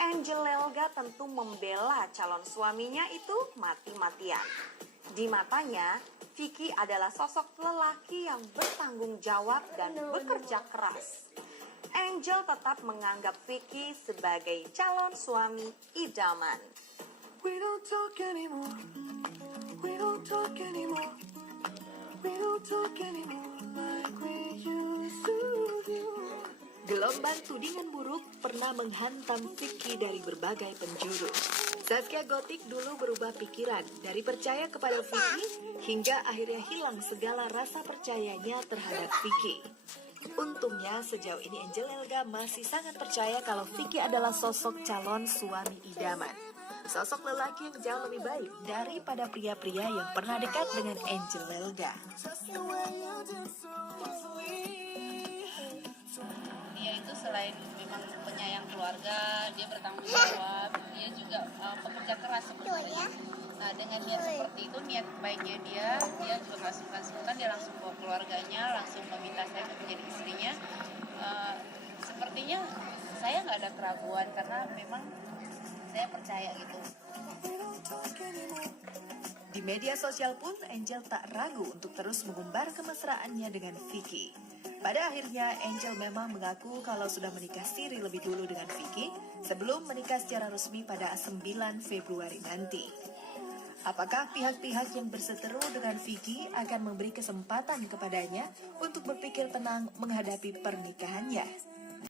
Angel Lelga tentu membela calon suaminya itu mati-matian. Di matanya, Vicky adalah sosok lelaki yang bertanggung jawab dan bekerja keras. Angel tetap menganggap Vicky sebagai calon suami idaman. We don't talk anymore. We don't talk anymore. We don't talk anymore like we used to do. Gelombang tudingan buruk pernah menghantam Vicky dari berbagai penjuru. Zaskia Gotik dulu berubah pikiran dari percaya kepada Vicky hingga akhirnya hilang segala rasa percayanya terhadap Vicky. Untungnya sejauh ini Angel Lelga masih sangat percaya kalau Vicky adalah sosok calon suami idaman. Sosok lelaki yang jauh lebih baik daripada pria-pria yang pernah dekat dengan Angel Lelga. Dia itu selain memang penyayang keluarga, dia bertanggung jawab, dia juga pekerja keras sebenarnya. Nah, dengan niat seperti itu, niat baiknya dia juga nggak sungkan-sungkan, dia langsung bawa keluarganya, langsung meminta saya untuk menjadi istrinya. Sepertinya saya nggak ada keraguan karena memang saya percaya gitu. Di media sosial pun Angel tak ragu untuk terus mengumbar kemesraannya dengan Vicky. Pada akhirnya Angel memang mengaku kalau sudah menikah siri lebih dulu dengan Vicky sebelum menikah secara resmi pada 9 Februari nanti. Apakah pihak-pihak yang berseteru dengan Vicky akan memberi kesempatan kepadanya untuk berpikir tenang menghadapi pernikahannya?